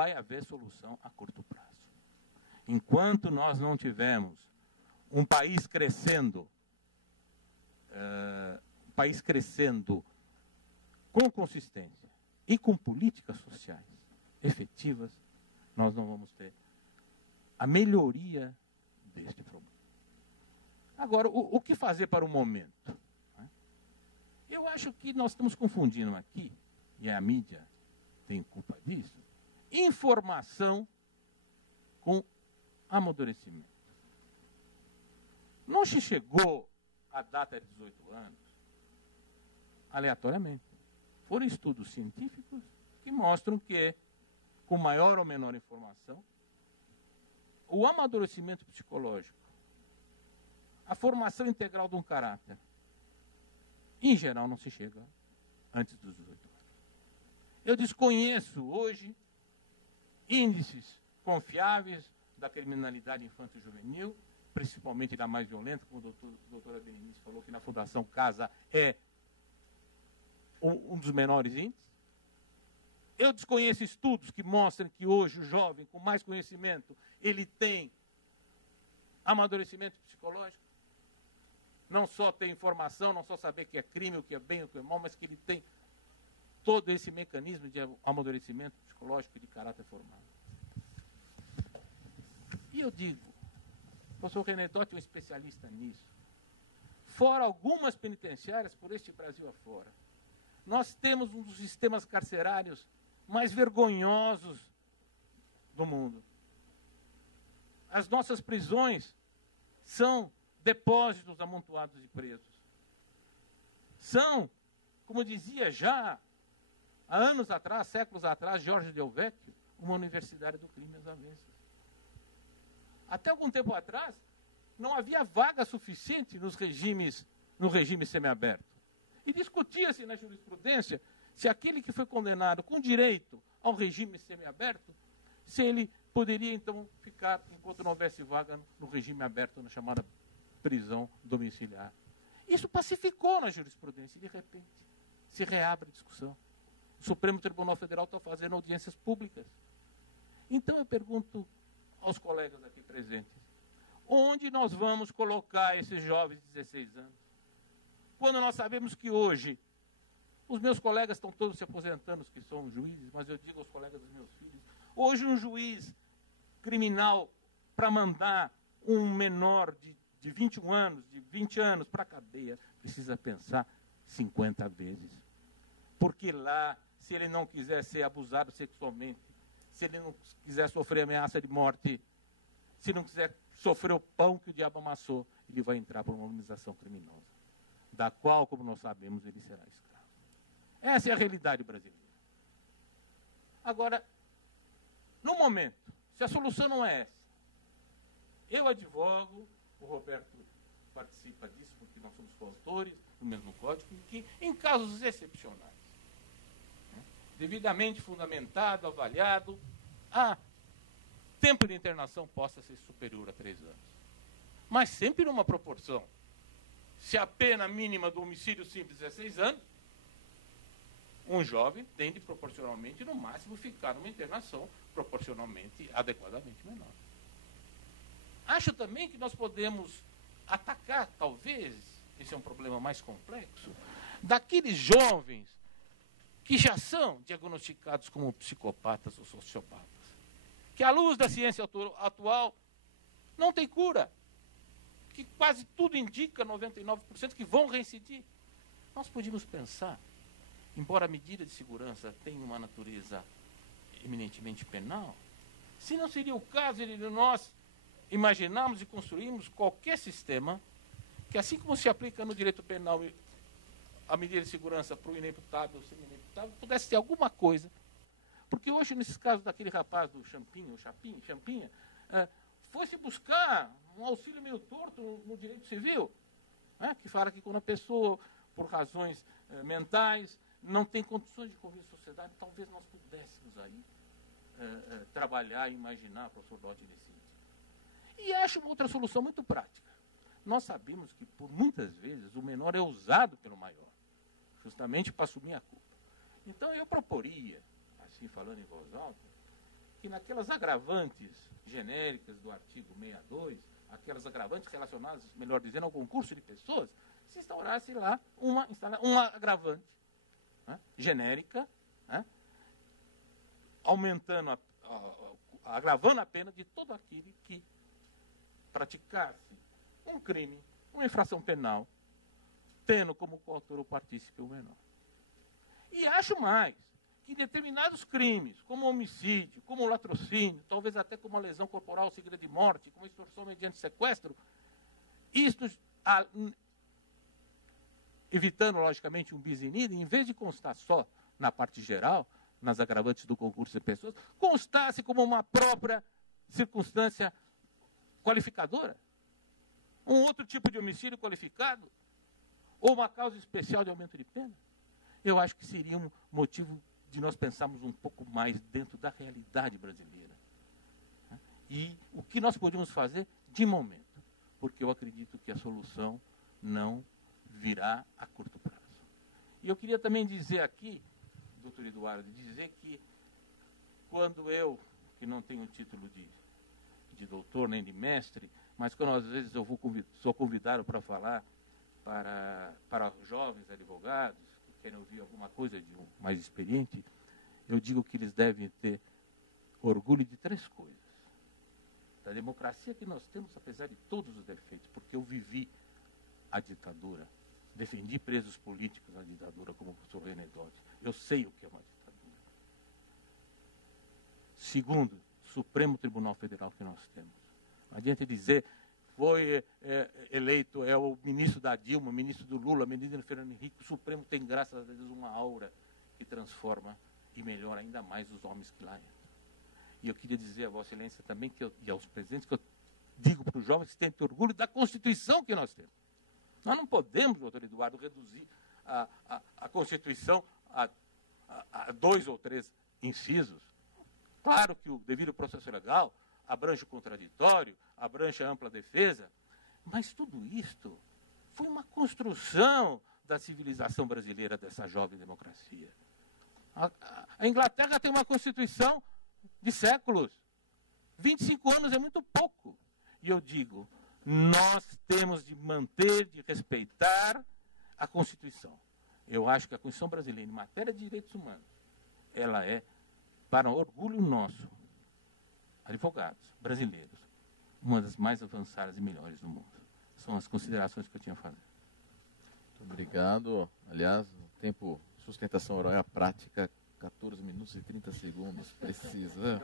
vai haver solução a curto prazo. Enquanto nós não tivermos um país crescendo, com consistência e com políticas sociais efetivas, nós não vamos ter a melhoria deste problema. Agora, o que fazer para o momento? Eu acho que nós estamos confundindo aqui, e a mídia tem culpa disso, informação com amadurecimento. Não se chegou à data de 18 anos aleatoriamente. Foram estudos científicos que mostram que, com maior ou menor informação, o amadurecimento psicológico, a formação integral de um caráter, em geral, não se chega antes dos 18 anos. Eu desconheço hoje índices confiáveis da criminalidade infanto-juvenil, principalmente da mais violenta, como a doutora Berenice falou, que na Fundação Casa é um dos menores índices. Eu desconheço estudos que mostram que hoje o jovem, com mais conhecimento, ele tem amadurecimento psicológico. Não só ter informação, não só saber o que é crime, o que é bem, o que é mal, mas que ele tem todo esse mecanismo de amadurecimento psicológico e de caráter formado. E eu digo, o professor René Dotti é um especialista nisso. Fora algumas penitenciárias por este Brasil afora, nós temos um dos sistemas carcerários mais vergonhosos do mundo. As nossas prisões são depósitos amontoados de presos. São, como dizia já há anos atrás, séculos atrás, Jorge Del Vecchio, uma universidade do crime às avessas. Até algum tempo atrás, não havia vaga suficiente no regime semiaberto. E discutia-se na jurisprudência se aquele que foi condenado com direito ao regime semiaberto, se ele poderia então ficar, enquanto não houvesse vaga, no regime aberto, na chamada prisão domiciliar. Isso pacificou na jurisprudência e, de repente, se reabre a discussão. O Supremo Tribunal Federal está fazendo audiências públicas. Então eu pergunto aos colegas aqui presentes, onde nós vamos colocar esses jovens de 16 anos? Quando nós sabemos que hoje, os meus colegas estão todos se aposentando, os que são juízes, mas eu digo aos colegas dos meus filhos, hoje um juiz criminal, para mandar um menor de 21 anos, de 20 anos para a cadeia, precisa pensar 50 vezes. Porque lá, se ele não quiser ser abusado sexualmente, se ele não quiser sofrer ameaça de morte, se não quiser sofrer o pão que o diabo amassou, ele vai entrar por uma organização criminosa, da qual, como nós sabemos, ele será escravo. Essa é a realidade brasileira. Agora, no momento, se a solução não é essa, eu advogo, o Roberto participa disso, porque nós somos coautores do mesmo código, que em casos excepcionais, devidamente fundamentado, avaliado, a tempo de internação possa ser superior a 3 anos. Mas sempre numa proporção. Se a pena mínima do homicídio simples é 6 anos, um jovem tem de proporcionalmente, no máximo, ficar numa internação proporcionalmente, adequadamente menor. Acho também que nós podemos atacar, talvez, esse é um problema mais complexo, daqueles jovens que já são diagnosticados como psicopatas ou sociopatas, que à luz da ciência atual não tem cura, que quase tudo indica, 99%, que vão reincidir. Nós podíamos pensar, embora a medida de segurança tenha uma natureza eminentemente penal, se não seria o caso de nós imaginarmos e construirmos qualquer sistema que, assim como se aplica no direito penal a medida de segurança para o inimputável ou semi-inimputável, pudesse ter alguma coisa. Porque hoje, nesses casos daquele rapaz do Champinha, fosse buscar um auxílio meio torto no direito civil, que fala que quando a pessoa, por razões mentais, não tem condições de conviver em sociedade, talvez nós pudéssemos aí trabalhar e imaginar, professor Dotti, nesse sentido. E acho uma outra solução muito prática. Nós sabemos que, por muitas vezes, o menor é usado pelo maior, justamente para assumir a culpa. Então, eu proporia, assim falando em voz alta, que naquelas agravantes genéricas do artigo 62, aquelas agravantes relacionadas, melhor dizendo, ao concurso de pessoas, se instaurasse lá uma agravante, né, genérica, né, aumentando, agravando a pena de todo aquele que praticasse um crime, uma infração penal, tendo como coautor ou partícipe o menor. E acho mais, que determinados crimes, como homicídio, como latrocínio, talvez até como a lesão corporal seguida de morte, como extorsão mediante sequestro, isto, evitando, logicamente, um bis in idem, em vez de constar só na parte geral, nas agravantes do concurso de pessoas, constasse como uma própria circunstância qualificadora, um outro tipo de homicídio qualificado, ou uma causa especial de aumento de pena. Eu acho que seria um motivo de nós pensarmos um pouco mais dentro da realidade brasileira. E o que nós podemos fazer de momento, porque eu acredito que a solução não virá a curto prazo. E eu queria também dizer aqui, doutor Eduardo, dizer que quando eu, que não tenho título de doutor nem de mestre, mas quando às vezes eu sou convidado para falar para jovens advogados que querem ouvir alguma coisa de um mais experiente, eu digo que eles devem ter orgulho de 3 coisas. Da democracia que nós temos, apesar de todos os defeitos, porque eu vivi a ditadura, defendi presos políticos na ditadura, como o professor René Dodge. Eu sei o que é uma ditadura. Segundo, Supremo Tribunal Federal que nós temos. Não adianta dizer, foi eleito, é o ministro da Dilma, o ministro do Lula, o ministro do Fernando Henrique, o Supremo tem, graças a Deus, uma aura que transforma e melhora ainda mais os homens que lá entram. E eu queria dizer a Vossa Excelência também, e aos presidentes, que eu digo para os jovens que têm que ter orgulho da Constituição que nós temos. Nós não podemos, doutor Eduardo, reduzir a Constituição a 2 ou 3 incisos. Claro que o devido processo legal abrange o contraditório, abrange a ampla defesa, mas tudo isto foi uma construção da civilização brasileira, dessa jovem democracia. A Inglaterra tem uma Constituição de séculos. 25 anos é muito pouco. E eu digo, nós temos de manter, de respeitar a Constituição. Eu acho que a Constituição brasileira, em matéria de direitos humanos, ela é, para orgulho nosso, advogados brasileiros, uma das mais avançadas e melhores do mundo. São as considerações que eu tinha a fazer. Muito obrigado. Aliás, o tempo sustentação oral é a prática, 14 minutos e 30 segundos, precisa.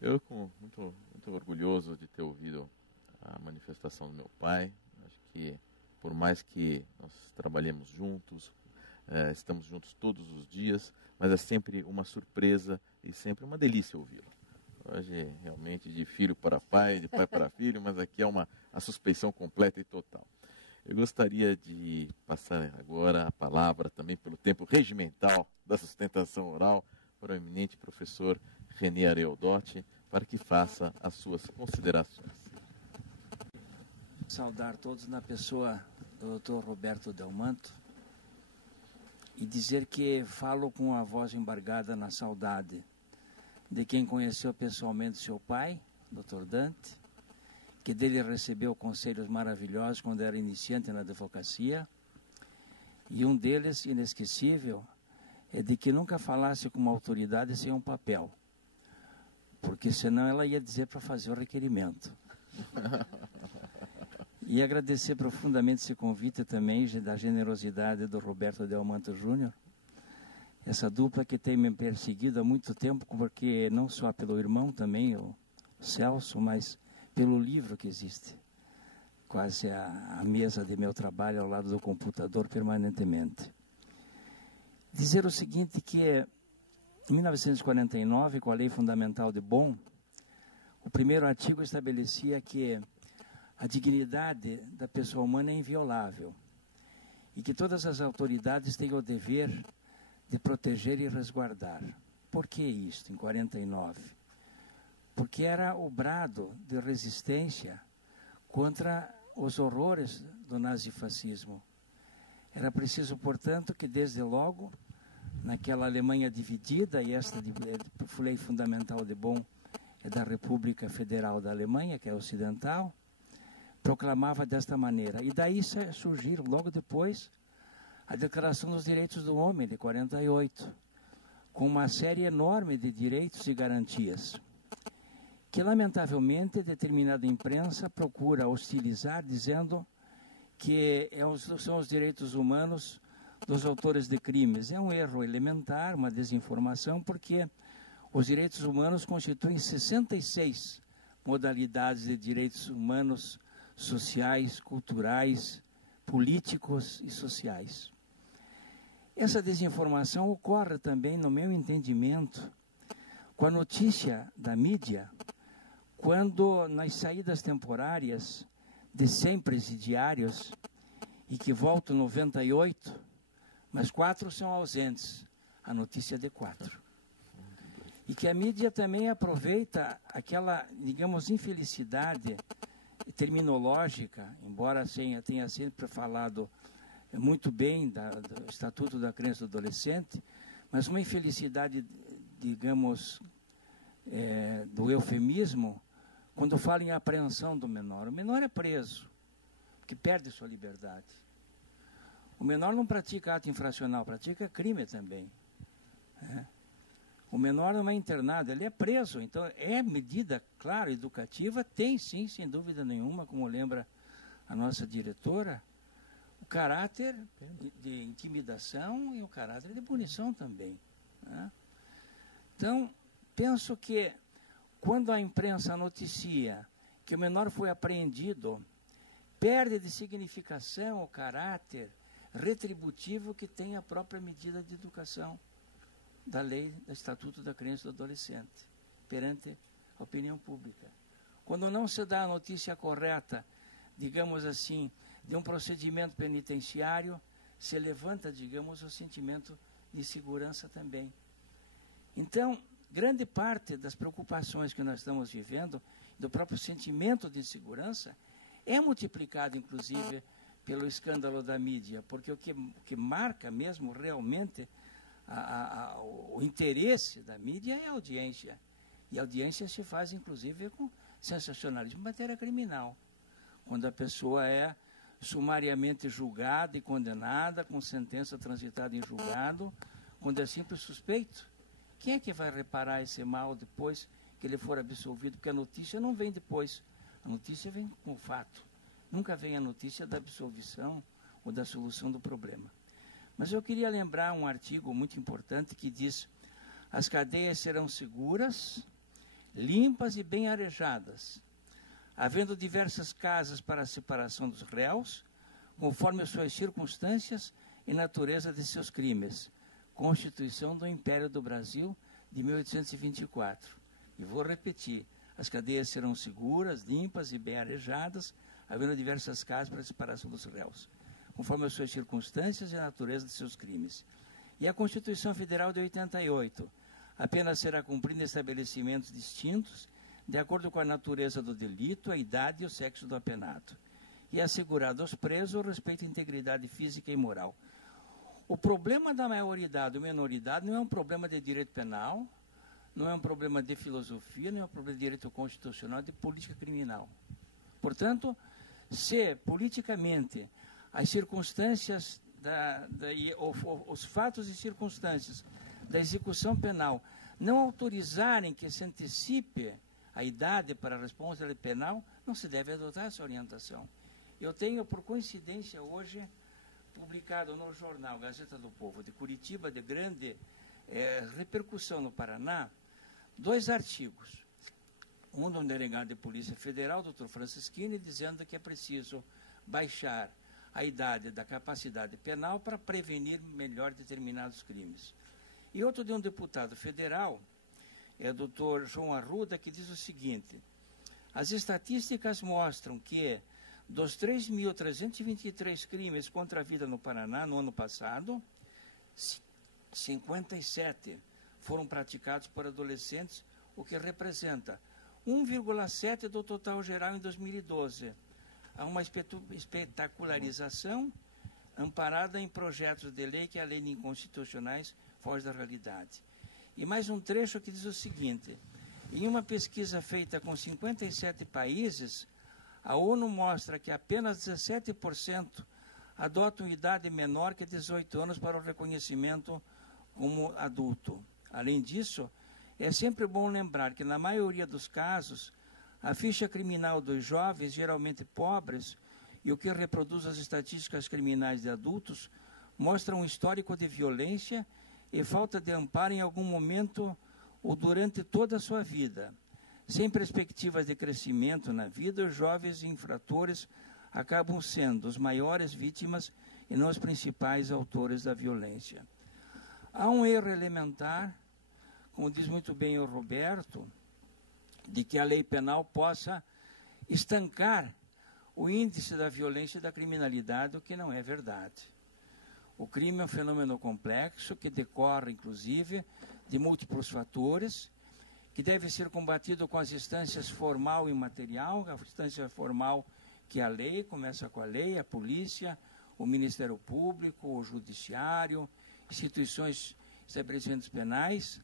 Eu, muito orgulhoso de ter ouvido a manifestação do meu pai. Acho que, por mais que nós trabalhemos juntos, estamos juntos todos os dias, mas é sempre uma surpresa e sempre uma delícia ouvi-lo. Hoje, realmente, de filho para pai, de pai para filho, mas aqui é a suspeição completa e total. Eu gostaria de passar agora a palavra, também pelo tempo regimental da sustentação oral, para o eminente professor René Areudotti, para que faça as suas considerações. Saudar todos na pessoa do Dr. Roberto Delmanto e dizer que falo com a voz embargada na saudade de quem conheceu pessoalmente seu pai, Dr. Dante, que dele recebeu conselhos maravilhosos quando era iniciante na advocacia, e um deles, inesquecível, é de que nunca falasse com uma autoridade sem um papel, porque senão ela ia dizer para fazer o requerimento. E agradecer profundamente esse convite também da generosidade do Roberto Delmanto Júnior, essa dupla que tem me perseguido há muito tempo, porque não só pelo irmão também, o Celso, mas pelo livro que existe. Quase a mesa de meu trabalho ao lado do computador permanentemente. Dizer o seguinte, que em 1949, com a Lei Fundamental de Bonn, o primeiro artigo estabelecia que a dignidade da pessoa humana é inviolável e que todas as autoridades têm o dever de proteger e resguardar. Por que isto, em 49? Porque era o brado de resistência contra os horrores do nazifascismo. Era preciso, portanto, que desde logo naquela Alemanha dividida, e esta lei fundamental de Bonn é da República Federal da Alemanha, que é ocidental, proclamava desta maneira. E daí surgiram, logo depois, a Declaração dos Direitos do Homem, de 48, com uma série enorme de direitos e garantias, que, lamentavelmente, determinada imprensa procura hostilizar, dizendo que são os direitos humanos dos autores de crimes. É um erro elementar, uma desinformação, porque os direitos humanos constituem 66 modalidades de direitos humanos sociais, culturais, políticos e sociais. Essa desinformação ocorre também, no meu entendimento, com a notícia da mídia, quando nas saídas temporárias de 100 presidiários, e que voltam 98, mas 4 são ausentes, a notícia de 4. E que a mídia também aproveita aquela, digamos, infelicidade terminológica, embora tenha sempre falado muito bem do Estatuto da Criança e do Adolescente, mas uma infelicidade, digamos, do eufemismo, quando fala em apreensão do menor. O menor é preso, que perde sua liberdade. O menor não pratica ato infracional, pratica crime também. O menor não é internado, ele é preso. Então, é medida, claro, educativa, tem sim, sem dúvida nenhuma, como lembra a nossa diretora, o caráter de intimidação e o caráter de punição também. Então, penso que quando a imprensa noticia que o menor foi apreendido, perde de significação o caráter retributivo que tem a própria medida de educação da lei do Estatuto da Criança e do Adolescente, perante a opinião pública. Quando não se dá a notícia correta, digamos assim, de um procedimento penitenciário, se levanta, digamos, o sentimento de insegurança também. Então, grande parte das preocupações que nós estamos vivendo, do próprio sentimento de insegurança, é multiplicado, inclusive, pelo escândalo da mídia, porque o que marca mesmo realmente o interesse da mídia é a audiência. E a audiência se faz, inclusive, com sensacionalismo em matéria criminal. Quando a pessoa é sumariamente julgada e condenada, com sentença transitada em julgado, quando é simples suspeito, quem é que vai reparar esse mal depois que ele for absolvido? Porque a notícia não vem depois, a notícia vem com o fato. Nunca vem a notícia da absolvição ou da solução do problema. Mas eu queria lembrar um artigo muito importante que diz: as cadeias serão seguras, limpas e bem arejadas, havendo diversas casas para a separação dos réus, conforme as suas circunstâncias e natureza de seus crimes. Constituição do Império do Brasil, de 1824. E vou repetir: as cadeias serão seguras, limpas e bem arejadas, havendo diversas casas para a separação dos réus, conforme as suas circunstâncias e a natureza de seus crimes. E a Constituição Federal de 88, a pena será cumprida em estabelecimentos distintos, de acordo com a natureza do delito, a idade e o sexo do apenado, e assegurado aos presos o respeito à integridade física e moral. O problema da maioridade ou minoridade não é um problema de direito penal, não é um problema de filosofia, não é um problema de direito constitucional, é de política criminal. Portanto, se politicamente as circunstâncias, os fatos e circunstâncias da execução penal não autorizarem que se antecipe a idade para a responsabilidade penal, não se deve adotar essa orientação. Eu tenho, por coincidência, hoje, publicado no jornal Gazeta do Povo de Curitiba, de grande repercussão no Paraná, 2 artigos. Um do delegado de Polícia Federal, Dr. Francisquini, dizendo que é preciso baixar a idade da capacidade penal para prevenir melhor determinados crimes. E outro de um deputado federal, é o Dr. João Arruda, que diz o seguinte: as estatísticas mostram que dos 3.323 crimes contra a vida no Paraná no ano passado, 57 foram praticados por adolescentes, o que representa 1,7% do total geral em 2012. Há uma espetacularização amparada em projetos de lei que, além de inconstitucionais, foge da realidade. E mais um trecho que diz o seguinte: em uma pesquisa feita com 57 países, a ONU mostra que apenas 17% adotam idade menor que 18 anos para o reconhecimento como adulto. Além disso, é sempre bom lembrar que, na maioria dos casos, a ficha criminal dos jovens, geralmente pobres, e o que reproduz as estatísticas criminais de adultos, mostra um histórico de violência e falta de amparo em algum momento ou durante toda a sua vida. Sem perspectivas de crescimento na vida, os jovens infratores acabam sendo os maiores vítimas e não os principais autores da violência. Há um erro elementar, como diz muito bem o Roberto, de que a lei penal possa estancar o índice da violência e da criminalidade, o que não é verdade. O crime é um fenômeno complexo que decorre, inclusive, de múltiplos fatores, que deve ser combatido com as instâncias formal e material. A instância formal, que é a lei, começa com a lei, a polícia, o Ministério Público, o Judiciário, instituições, estabelecimentos penais.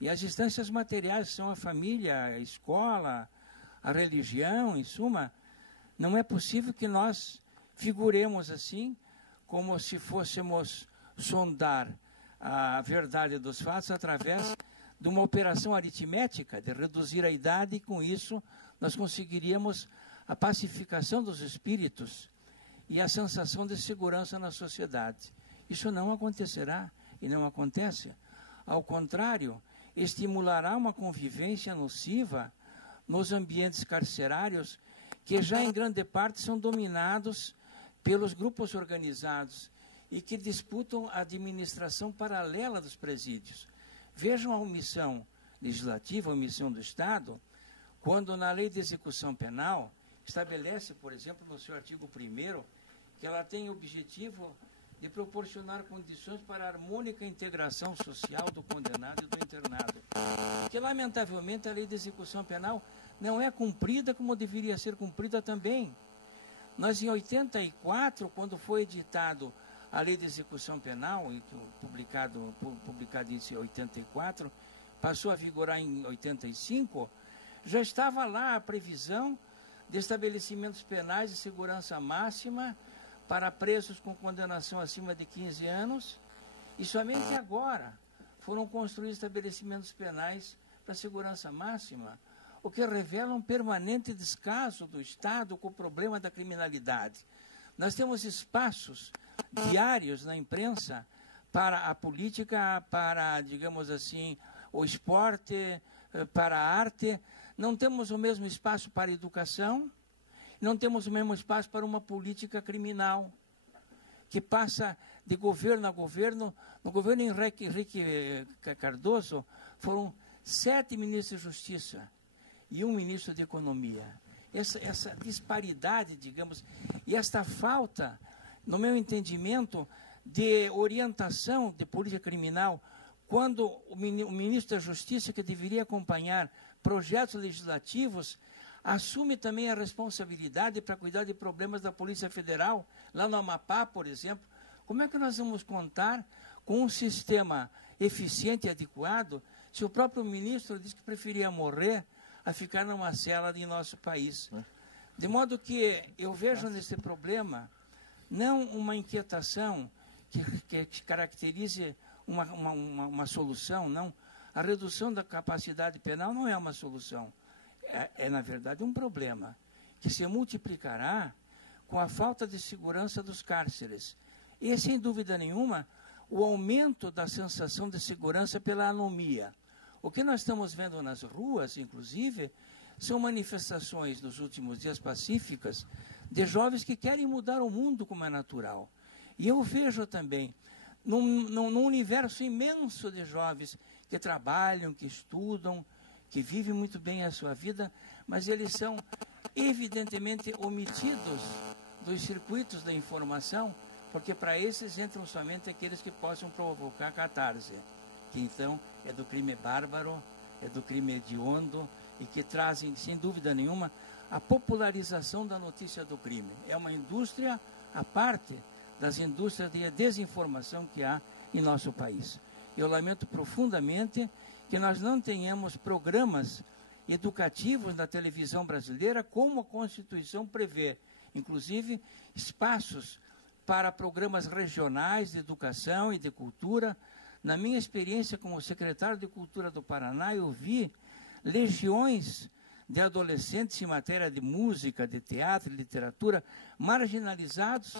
E as instâncias materiais são a família, a escola, a religião, em suma. Não é possível que nós figuremos assim, como se fôssemos sondar a verdade dos fatos através de uma operação aritmética, de reduzir a idade, e com isso nós conseguiríamos a pacificação dos espíritos e a sensação de segurança na sociedade. Isso não acontecerá e não acontece. Ao contrário, estimulará uma convivência nociva nos ambientes carcerários, que já em grande parte são dominados pelos grupos organizados e que disputam a administração paralela dos presídios. Vejam a omissão legislativa, a omissão do Estado, quando na Lei de Execução Penal estabelece, por exemplo, no seu artigo 1º, que ela tem o objetivo de proporcionar condições para a harmônica integração social do condenado e do internado. Que, lamentavelmente, a Lei de Execução Penal não é cumprida como deveria ser cumprida também. Nós, em 84, quando foi editado a Lei de Execução Penal, publicado em 84, passou a vigorar em 85, já estava lá a previsão de estabelecimentos penais de segurança máxima para presos com condenação acima de 15 anos, e somente agora foram construídos estabelecimentos penais para segurança máxima, o que revela um permanente descaso do Estado com o problema da criminalidade. Nós temos espaços diários na imprensa para a política, para, digamos assim, o esporte, para a arte. Não temos o mesmo espaço para a educação, não temos o mesmo espaço para uma política criminal, que passa de governo a governo. No governo Henrique Cardoso, foram 7 ministros de Justiça e 1 ministro de Economia. Essa disparidade, digamos, e esta falta, no meu entendimento, de orientação de política criminal, quando o ministro da Justiça, que deveria acompanhar projetos legislativos, assume também a responsabilidade para cuidar de problemas da Polícia Federal, lá no Amapá, por exemplo. Como é que nós vamos contar com um sistema eficiente e adequado se o próprio ministro diz que preferia morrer a ficar numa cela em nosso país? De modo que eu vejo nesse problema não uma inquietação que caracterize uma solução, não. A redução da capacidade penal não é uma solução. É, na verdade, um problema que se multiplicará com a falta de segurança dos cárceres. E, sem dúvida nenhuma, o aumento da sensação de segurança pela anomia. O que nós estamos vendo nas ruas, inclusive, são manifestações nos últimos dias pacíficas de jovens que querem mudar o mundo como é natural. E eu vejo também, num universo imenso de jovens que trabalham, que estudam, que vivem muito bem a sua vida, mas eles são evidentemente omitidos dos circuitos da informação, porque para esses entram somente aqueles que possam provocar catarse, que então é do crime bárbaro, é do crime hediondo, e que trazem, sem dúvida nenhuma, a popularização da notícia do crime. É uma indústria à parte das indústrias de desinformação que há em nosso país. Eu lamento profundamente que nós não tenhamos programas educativos na televisão brasileira, como a Constituição prevê, inclusive espaços para programas regionais de educação e de cultura. Na minha experiência como secretário de Cultura do Paraná, eu vi legiões de adolescentes em matéria de música, de teatro, de literatura, marginalizados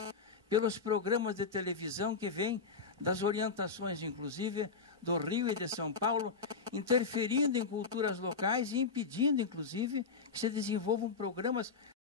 pelos programas de televisão que vêm das orientações, inclusive, do Rio e de São Paulo, interferindo em culturas locais e impedindo, inclusive, que se desenvolvam programas